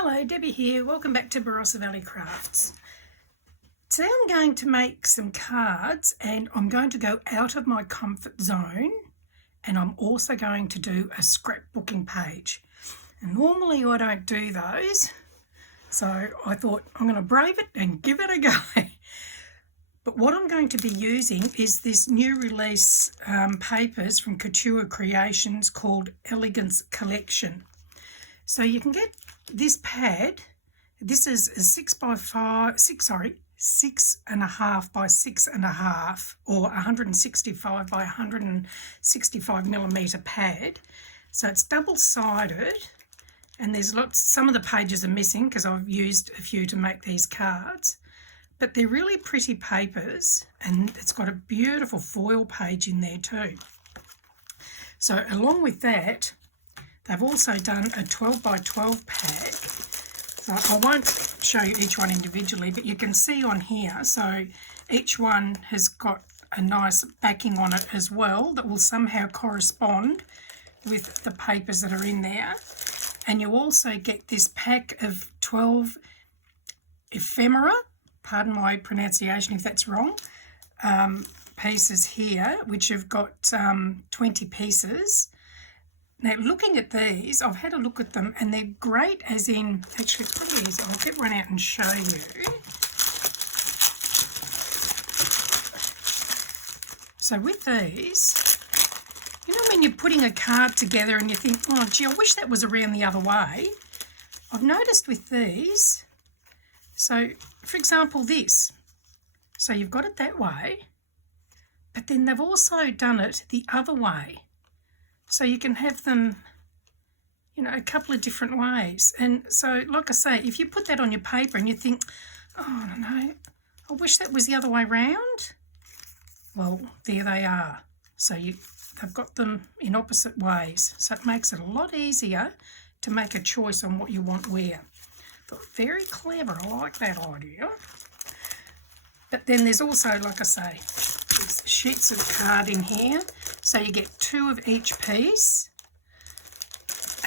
Hello, Debbie here. Welcome back to Barossa Valley Crafts. Today I'm going to make some cards and I'm going to go out of my comfort zone, and I'm also going to do a scrapbooking page. And normally I don't do those, so I thought I'm going to brave it and give it a go. But what I'm going to be using is this new release papers from Couture Creations called Elegance Collection. So you can get this pad. This is a 6.5 by 6.5 or 165 by 165 millimeter pad. So it's double-sided, and there's lots. Some of the pages are missing because I've used a few to make these cards, but they're really pretty papers, and it's got a beautiful foil page in there too. So along with that, they've also done a 12 by 12 pack. So I won't show you each one individually, but you can see on here, so each one has got a nice backing on it as well that will somehow correspond with the papers that are in there. And you also get this pack of 12 ephemera, pardon my pronunciation if that's wrong, pieces here, which have got 20 pieces. Now, looking at these, I've had a look at them, and they're great as in, actually, it's probably easy. I'll get one out and show you. So with these, you know when you're putting a card together and you think, oh, gee, I wish that was around the other way. I've noticed with these, so, for example, this. So you've got it that way, but then they've also done it the other way. So you can have them, you know, a couple of different ways. And so, like I say, if you put that on your paper and you think, oh, I don't know, I wish that was the other way round. Well, there they are. So they've got them in opposite ways. So it makes it a lot easier to make a choice on what you want where. But very clever. I like that idea. But then there's also, like I say, there's sheets of card in here. So you get 2 of each piece.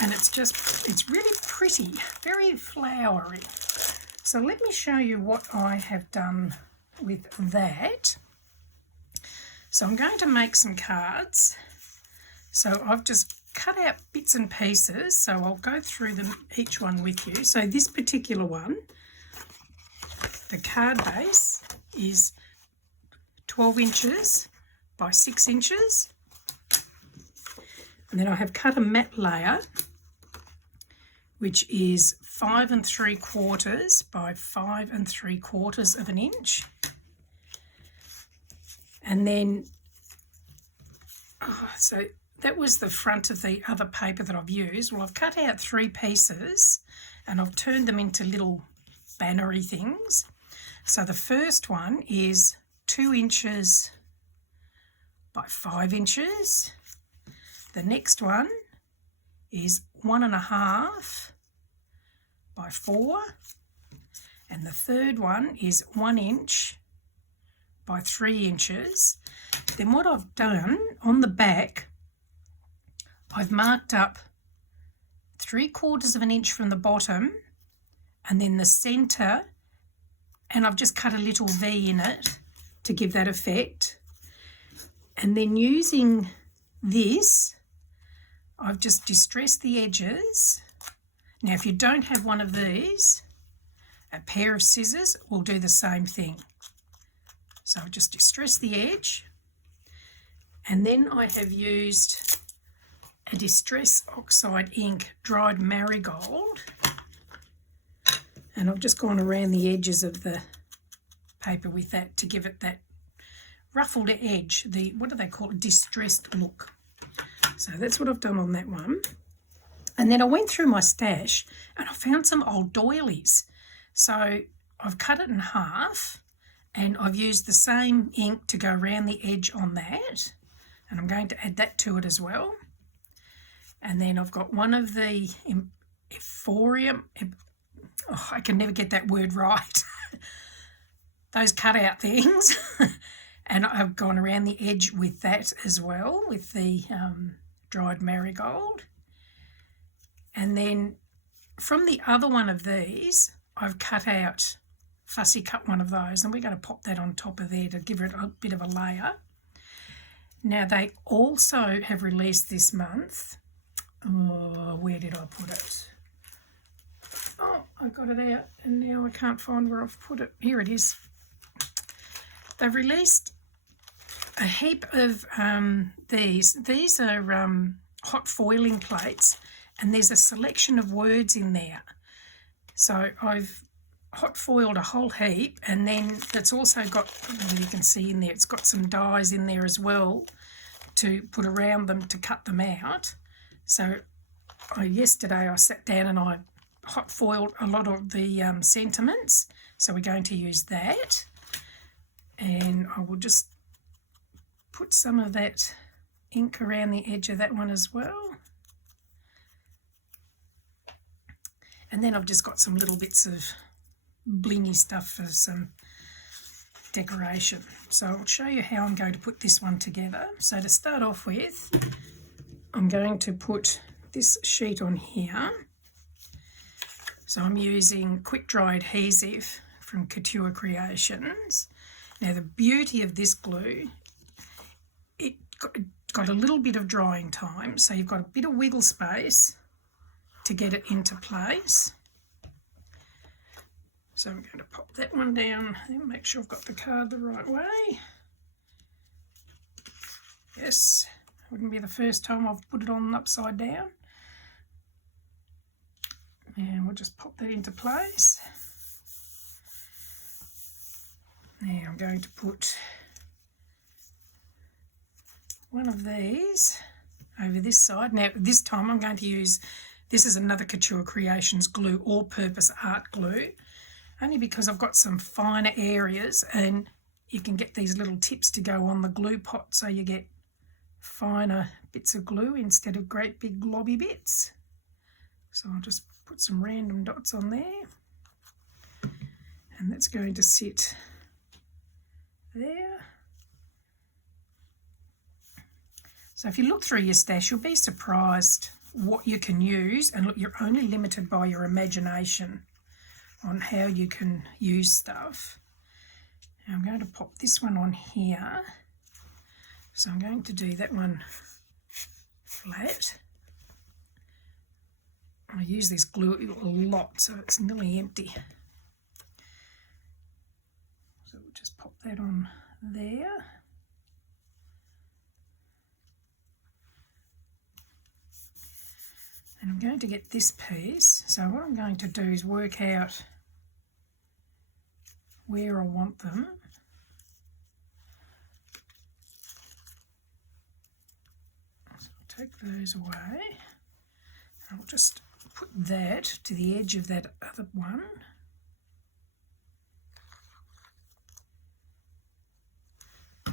And it's really pretty, very flowery. So let me show you what I have done with that. So I'm going to make some cards. So I've just cut out bits and pieces. So I'll go through them, each one with you. So this particular one, the card base is 12 inches by 6 inches. And then I have cut a matte layer, which is 5 3/4 by 5 3/4 of an inch. And then, so that was the front of the other paper that I've used. Well, I've cut out 3 pieces and I've turned them into little bannery things. So the first one is 2 inches by 5 inches. The next one is 1.5 by 4. And the third one is 1 inch by 3 inches. Then what I've done on the back, I've marked up 3/4 of an inch from the bottom and then the centre, and I've just cut a little V in it to give that effect. And then using this, I've just distressed the edges. Now, if you don't have one of these, a pair of scissors will do the same thing. So I've just distressed the edge, and then I have used a Distress Oxide ink dried marigold, and I've just gone around the edges of the paper with that to give it that ruffled edge, the, what do they call it, distressed look. So that's what I've done on that one. And then I went through my stash and I found some old doilies. So I've cut it in half and I've used the same ink to go around the edge on that. And I'm going to add that to it as well. And then I've got one of the I can never get that word right. Those cutout things. And I've gone around the edge with that as well, with the dried marigold. And then from the other one of these, I've fussy cut one of those, and we're going to pop that on top of there to give it a bit of a layer. Now they also have released this month, where did I put it? Oh, I got it out and now I can't find where I've put it. Here it is. They've released a heap of these. These are hot foiling plates, and there's a selection of words in there. So I've hot foiled a whole heap, and then that's also got, you can see in there, it's got some dies in there as well to put around them to cut them out. So yesterday I sat down and I hot foiled a lot of the sentiments, so we're going to use that, and I will just put some of that ink around the edge of that one as well. And then I've just got some little bits of blingy stuff for some decoration. So I'll show you how I'm going to put this one together. So to start off with, I'm going to put this sheet on here. So I'm using quick dry adhesive from Couture Creations. Now the beauty of this glue, it got a little bit of drying time, so you've got a bit of wiggle space to get it into place. So I'm going to pop that one down and make sure I've got the card the right way. Yes, wouldn't be the first time I've put it on upside down. And we'll just pop that into place. Now I'm going to put one of these over this side. Now this time I'm going to use, this is another Couture Creations glue, all-purpose art glue, only because I've got some finer areas, and you can get these little tips to go on the glue pot, so you get finer bits of glue instead of great big globby bits. So I'll just put some random dots on there, and that's going to sit there. So if you look through your stash, you'll be surprised what you can use, and look, you're only limited by your imagination on how you can use stuff. Now I'm going to pop this one on here. So I'm going to do that one flat. I use this glue a lot, so it's nearly empty. So we'll just pop that on there. And I'm going to get this piece. So what I'm going to do is work out where I want them. So I'll take those away. I'll just put that to the edge of that other one. So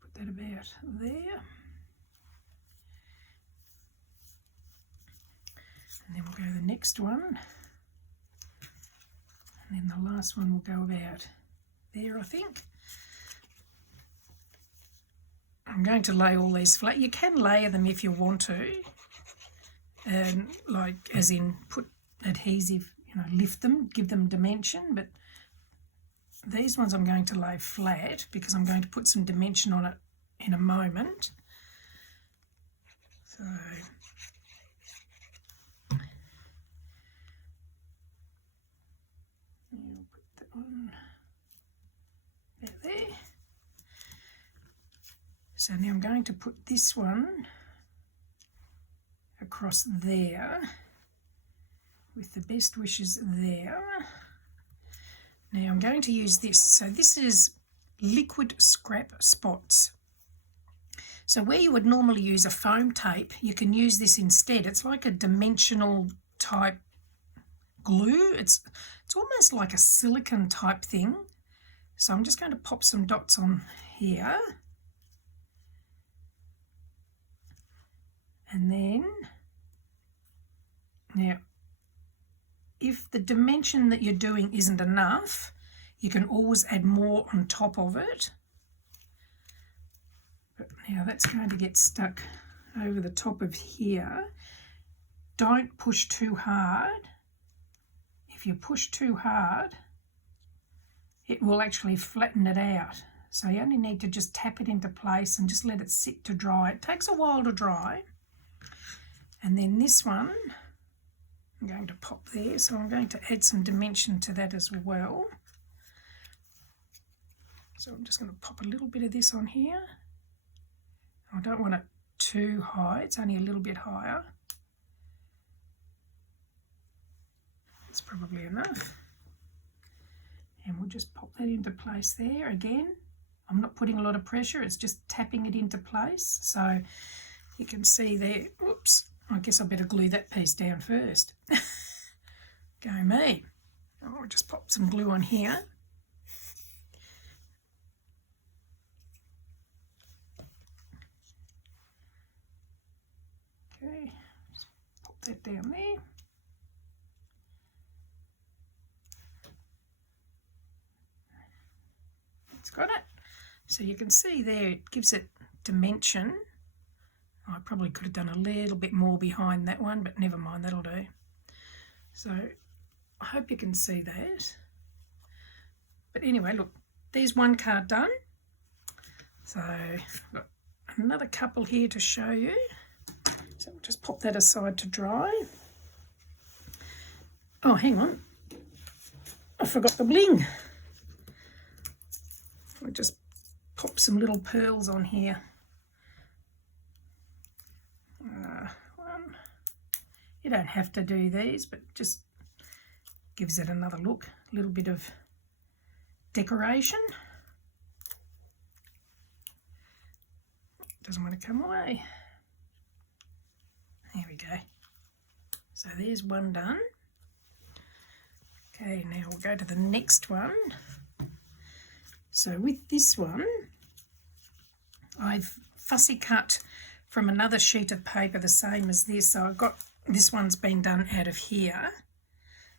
put that about there. And then we'll go to the next one. And then the last one will go about there, I think. I'm going to lay all these flat. You can layer them if you want to, and like as in put adhesive, lift them, give them dimension, but these ones I'm going to lay flat because I'm going to put some dimension on it in a moment. So I'll put that one there. So now I'm going to put this one across there with the best wishes there. Now I'm going to use this. So this is liquid scrap spots. So where you would normally use a foam tape, you can use this instead. It's like a dimensional type glue. It's almost like a silicone type thing. So I'm just going to pop some dots on here. And then, now, if the dimension that you're doing isn't enough, you can always add more on top of it. But now that's going to get stuck over the top of here. Don't push too hard. If you push too hard, it will actually flatten it out. So you only need to just tap it into place and just let it sit to dry. It takes a while to dry. And then this one, I'm going to pop there. So I'm going to add some dimension to that as well. So I'm just going to pop a little bit of this on here. I don't want it too high. It's only a little bit higher. That's probably enough. And we'll just pop that into place there again. I'm not putting a lot of pressure, it's just tapping it into place. So you can see there, oops, I guess I better glue that piece down first. Go me. I'll just pop some glue on here. Okay, just pop that down there. It's got it. So you can see there, it gives it dimension. I probably could have done a little bit more behind that one, but never mind, that'll do. So I hope you can see that. But anyway, look, there's one card done. So I've got another couple here to show you. So we'll just pop that aside to dry. Oh, hang on. I forgot the bling. I'll just pop some little pearls on here. One. You don't have to do these, but just gives it another look. A little bit of decoration. Doesn't want to come away. There we go. So there's one done. Okay, now we'll go to the next one. So with this one, I've fussy cut from another sheet of paper the same as this. So I've got, this one's been done out of here.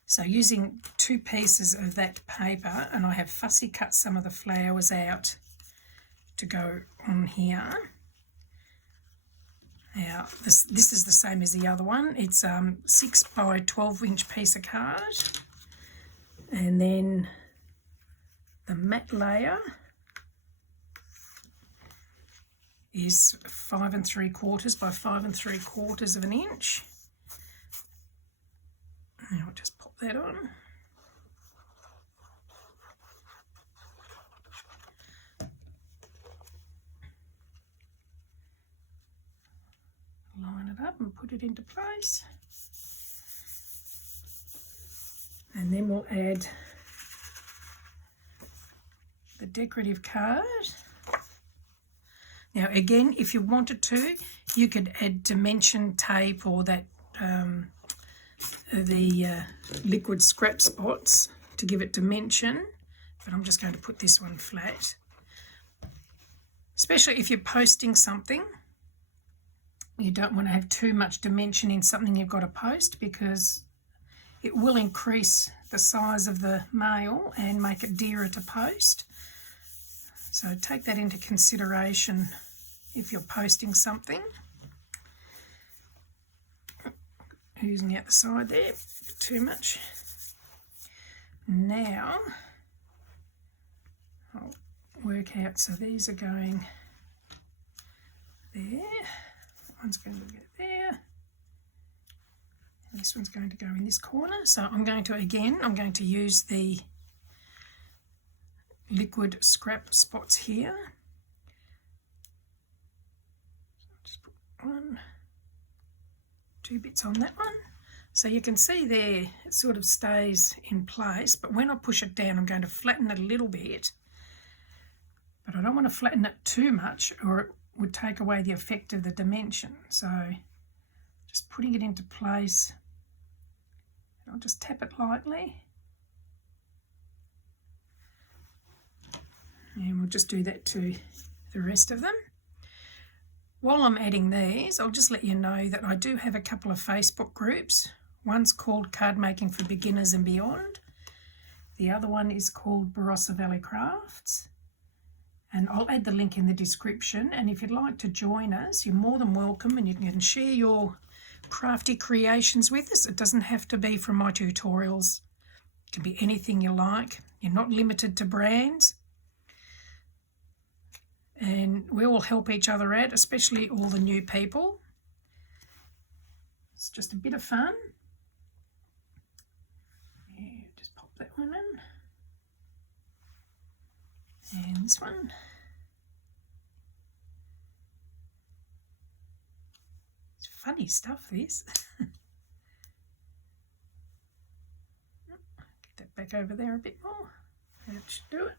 So using 2 pieces of that paper, and I have fussy cut some of the flowers out to go on here. Now this is the same as the other one. It's 6 by 12 inch piece of card, and then the matte layer is 5 3/4 by 5 3/4 of an inch. Now I'll just pop that on. Line it up and put it into place. And then we'll add the decorative card. Now again, if you wanted to, you could add dimension tape or that the liquid scrap spots to give it dimension, but I'm just going to put this one flat. Especially if you're posting something, you don't want to have too much dimension in something you've got to post, because it will increase the size of the mail and make it dearer to post. So take that into consideration if you're posting something. Using out the side there, too much. Now I'll work out, so these are going there. One's going to go there, and this one's going to go in this corner. So I'm going to use the liquid scrap spots here. Just put 1, 2 bits on that one. So you can see there it sort of stays in place, but when I push it down I'm going to flatten it a little bit, but I don't want to flatten it too much or it would take away the effect of the dimension. So just putting it into place, I'll just tap it lightly, and we'll just do that to the rest of them. While I'm adding these, I'll just let you know that I do have a couple of Facebook groups. One's called Cardmaking for Beginners and Beyond. The other one is called Barossa Valley Crafts. And I'll add the link in the description. And if you'd like to join us, you're more than welcome, and you can share your crafty creations with us. It doesn't have to be from my tutorials. It can be anything you like. You're not limited to brands. And we all help each other out, especially all the new people. It's just a bit of fun. Yeah, just pop that one in. And this one. It's funny stuff, this. Get that back over there a bit more. That should do it.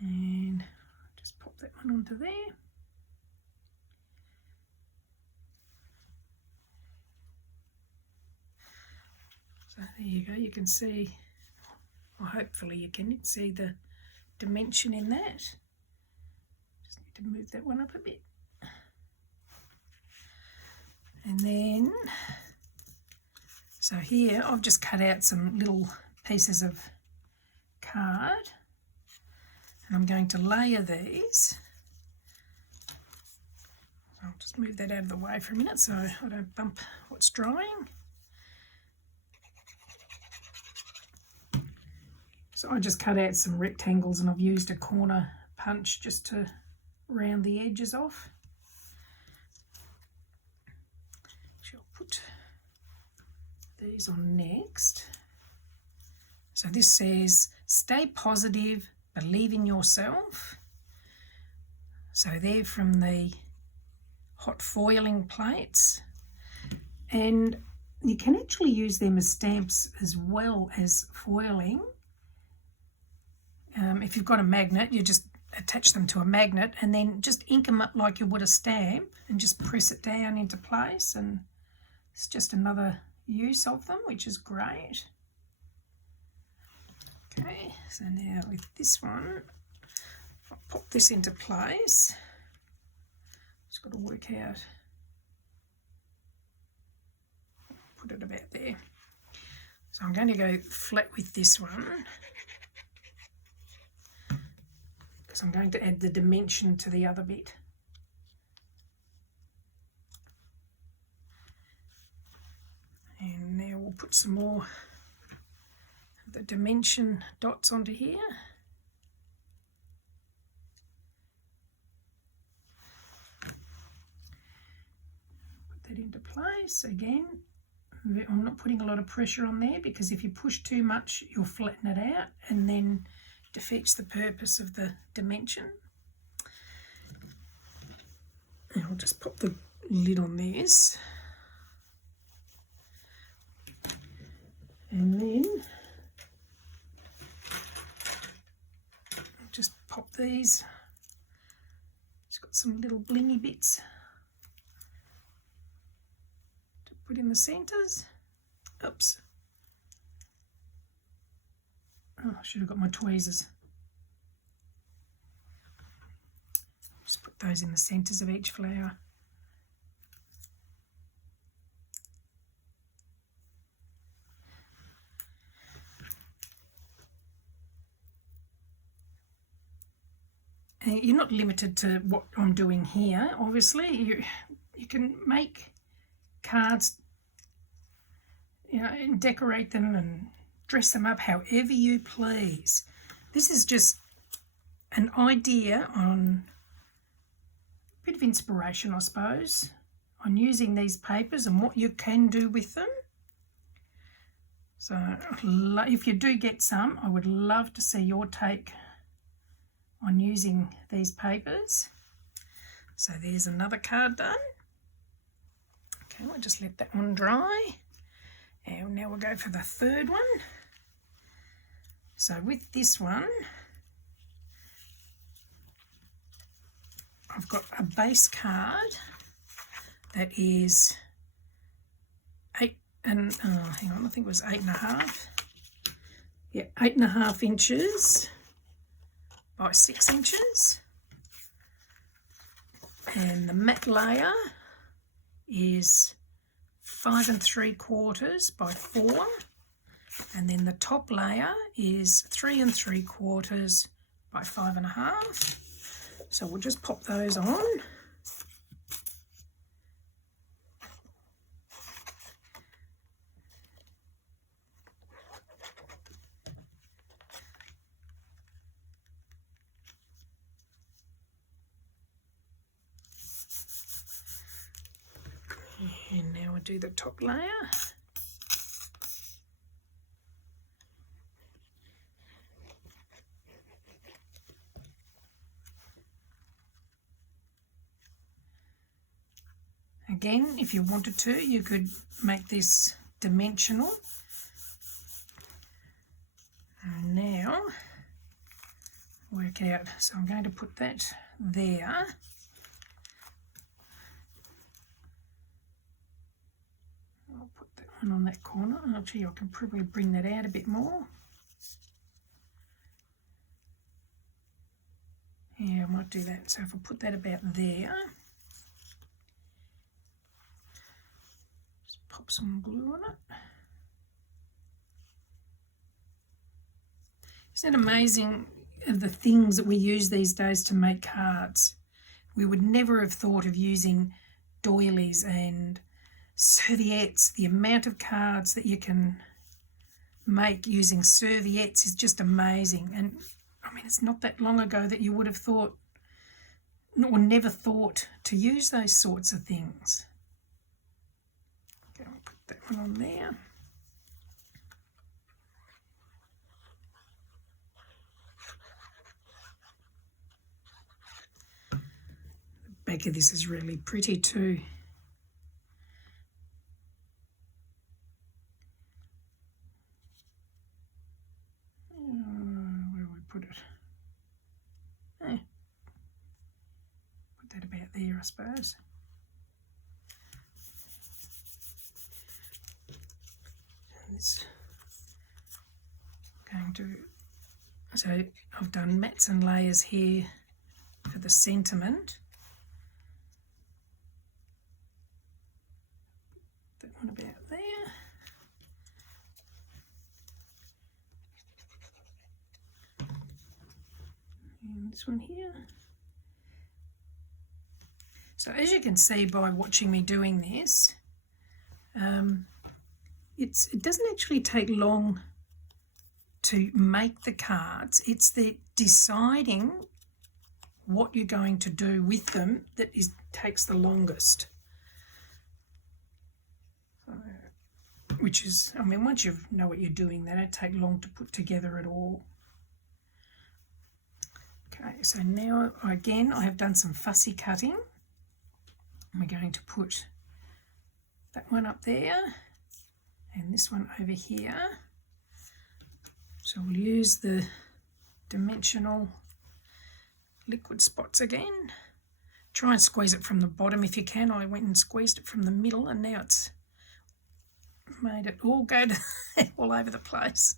And just pop that one onto there. So there you go, you can see, well, hopefully you can see the dimension in that. Just need to move that one up a bit. And then, so here I've just cut out some little pieces of card, and I'm going to layer these. I'll just move that out of the way for a minute so I don't bump what's drying. So I just cut out some rectangles, and I've used a corner punch just to round the edges off. I'll put these on next. So this says, stay positive, believe in yourself. So they're from the hot foiling plates. And you can actually use them as stamps as well as foiling. If you've got a magnet, you just attach them to a magnet and then just ink them up like you would a stamp and just press it down into place, and it's just another use of them, which is great. Okay, so now with this one, I'll pop this into place. Just got to work out, put it about there. So I'm going to go flat with this one, because I'm going to add the dimension to the other bit. And now we'll put some more of the dimension dots onto here. Put that into place. Again, I'm not putting a lot of pressure on there, because if you push too much, you'll flatten it out and then defeats the purpose of the dimension. And I'll just pop the lid on this. And then I'll just pop these. It's got some little blingy bits to put in the centres. Oops. Oh, I should have got my tweezers. Just put those in the centres of each flower. And you're not limited to what I'm doing here, obviously. You can make cards, you know, and decorate them and dress them up however you please. This is just an idea on a bit of inspiration, I suppose, on using these papers and what you can do with them. So if you do get some, I would love to see your take on using these papers. So there's another card done. Okay, we'll just let that one dry. And now we'll go for the third one. So with this one, I've got a base card that is 8 and, hang on, I think it was 8.5. Yeah, 8.5 inches by 6 inches. And the matte layer is 5 3/4 by 4, and then the top layer is 3 3/4 by 5.5. So we'll just pop those on. And now we'll do the top layer. Again, if you wanted to, you could make this dimensional. And now, work out, so I'm going to put that there. I'll put that one on that corner. Actually, I can probably bring that out a bit more. Yeah, I might do that. So if I put that about there, just pop some glue on it. Isn't it amazing the things that we use these days to make cards? We would never have thought of using doilies and serviettes. The amount of cards that you can make using serviettes is just amazing. And I mean, it's not that long ago that you would have thought or never thought to use those sorts of things. Okay, I'll put that one on there. The back of this is really pretty too. Where do we put it? Put that about there, I suppose. And this going to, so I've done mats and layers here for the sentiment. That one about there. And this one here. So as you can see by watching me doing this, it doesn't actually take long to make the cards. It's the deciding what you're going to do with them that takes the longest. Which is, I mean, once you know what you're doing, they don't take long to put together at all. Okay, so now again I have done some fussy cutting. We're going to put that one up there and this one over here. So we'll use the dimensional liquid spots again. Try and squeeze it from the bottom if you can. I went and squeezed it from the middle and now it's made it all go all over the place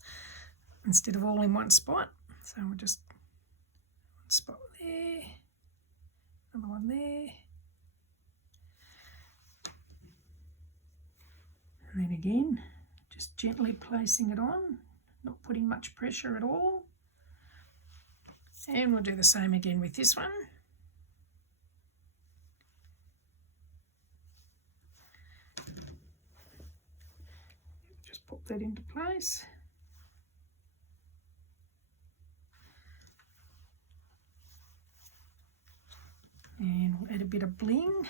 instead of all in one spot. So we'll just one spot there, another one there. And then again, just gently placing it on, not putting much pressure at all. And we'll do the same again with this one. Just pop that into place. And we'll add a bit of bling.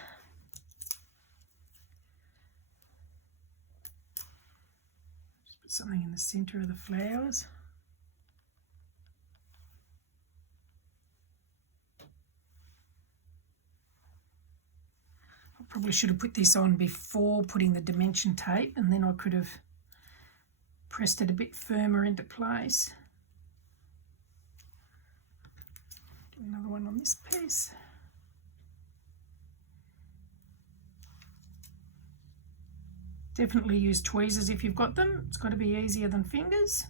Something in the center of the flowers. I probably should have put this on before putting the dimension tape, and then I could have pressed it a bit firmer into place. Get another one on this piece. Definitely use tweezers if you've got them. It's got to be easier than fingers.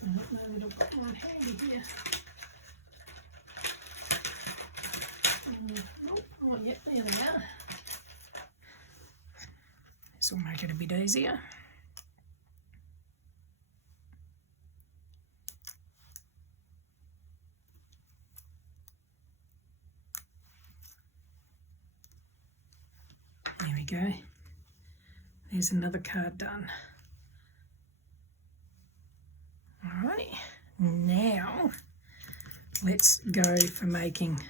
I don't know that I've got one handy here. Oh, yep, there they are. This will make it a bit easier. There we go. There's another card done. Alright, now let's go for making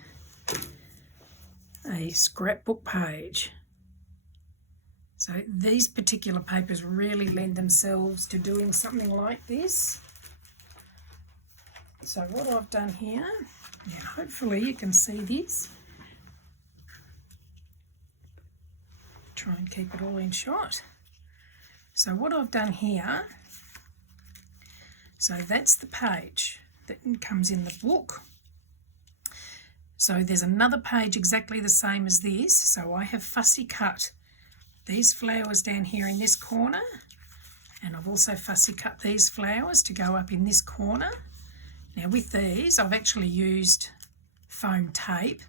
a scrapbook page. So these particular papers really lend themselves to doing something like this. So what I've done here, hopefully you can see this. Try and keep it all in shot. So what I've done here, so that's the page that comes in the book. So there's another page exactly the same as this. So I have fussy cut these flowers down here in this corner, and I've also fussy cut these flowers to go up in this corner. Now with these, I've actually used foam tape,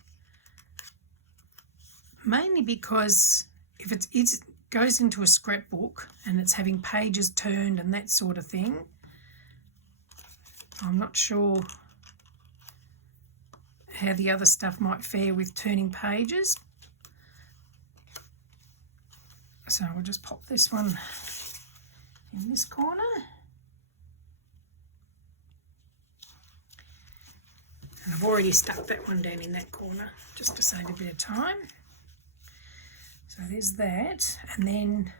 mainly because if it goes into a scrapbook and it's having pages turned and that sort of thing, I'm not sure how the other stuff might fare with turning pages. So we'll just pop this one in this corner. And I've already stuck that one down in that corner just to save a bit of time. So there's that. And then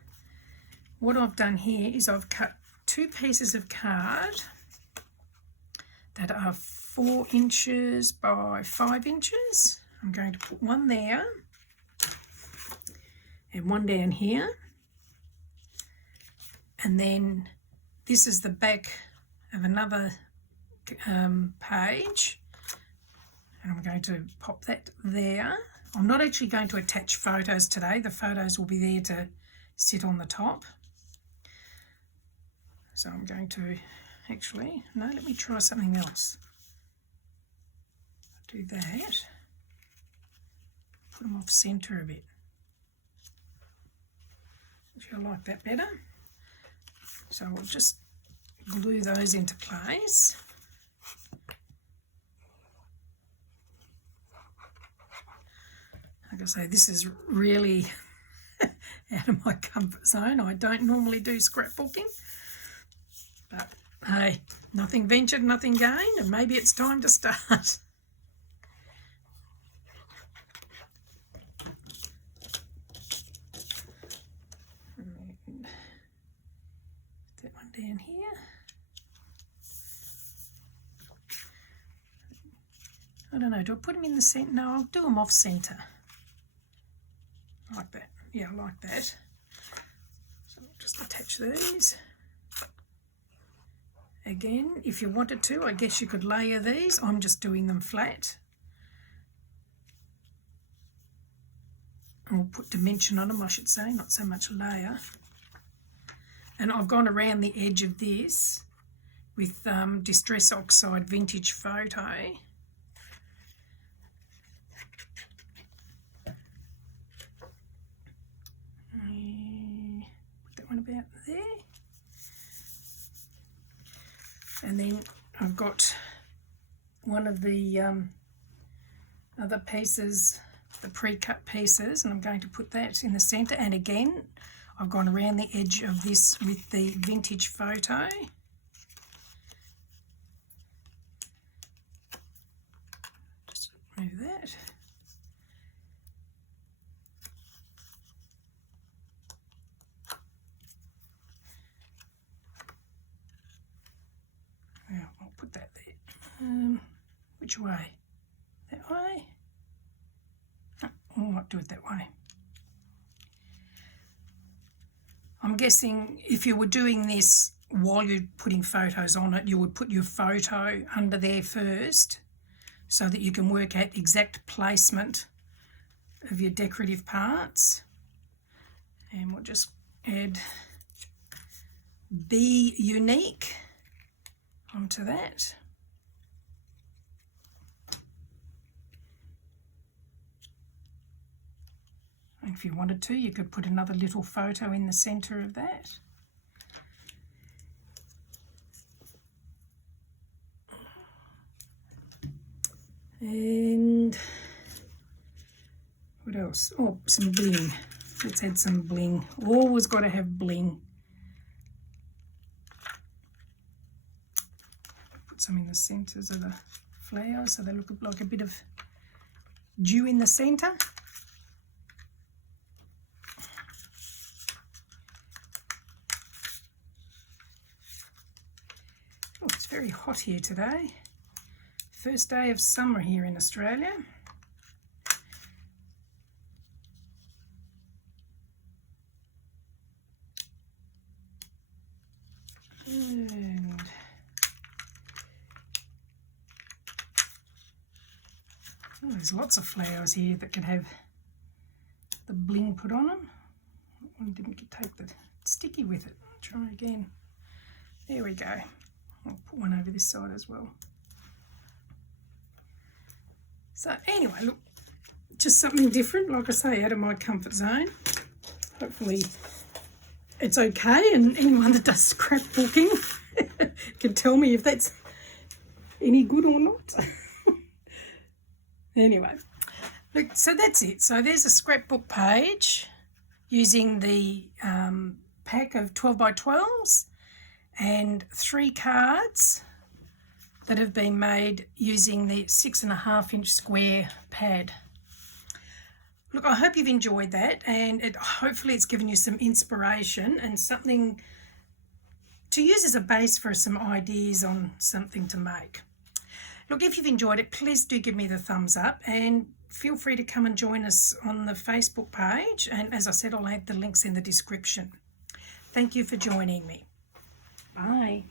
what I've done here is I've cut 2 pieces of card that are 4 inches by 5 inches. I'm going to put one there and one down here. And then this is the back of another page. And I'm going to pop that there. I'm not actually going to attach photos today. The photos will be there to sit on the top. So I'm going to actually, no, let me try something else. Do that. Put them off centre a bit. Actually, I like that better. So we'll just glue those into place. Like I say, this is really out of my comfort zone. I don't normally do scrapbooking, but hey, nothing ventured, nothing gained, and maybe it's time to start. Put that one down here. I don't know, do I put them in the centre? No, I'll do them off centre. Like that. Yeah, I like that. So I'll just attach these. Again, if you wanted to, I guess you could layer these. I'm just doing them flat. Or put dimension on them, I should say, not so much layer. And I've gone around the edge of this with Distress Oxide Vintage Photo. One about there, and then I've got one of the other pieces, the pre-cut pieces, and I'm going to put that in the centre. And again, I've gone around the edge of this with the Vintage Photo. Just remove that. I'll put that there. Which way? That way? No, I might do it that way. I'm guessing if you were doing this while you're putting photos on it, you would put your photo under there first so that you can work out exact placement of your decorative parts. And we'll just add Be Unique onto that. And if you wanted to, you could put another little photo in the centre of that. And what else? Oh, some bling. Let's add some bling. Always got to have bling. Put some in the centres of the flowers so they look like a bit of dew in the centre. Oh, it's very hot here today. First day of summer here in Australia. And oh, there's lots of flowers here that can have the bling put on them. That one didn't take the sticky with it. Try again. There we go. I'll put one over this side as well. So anyway, look, just something different, like I say, out of my comfort zone. Hopefully it's okay, and anyone that does scrapbooking can tell me if that's any good or not. Anyway, look, so that's it. So there's a scrapbook page using the pack of 12 by 12s and 3 cards that have been made using the 6.5-inch square pad. Look, I hope you've enjoyed that, and hopefully it's given you some inspiration and something to use as a base for some ideas on something to make. Look, if you've enjoyed it, please do give me the thumbs up, and feel free to come and join us on the Facebook page. And as I said, I'll add the links in the description. Thank you for joining me. Bye.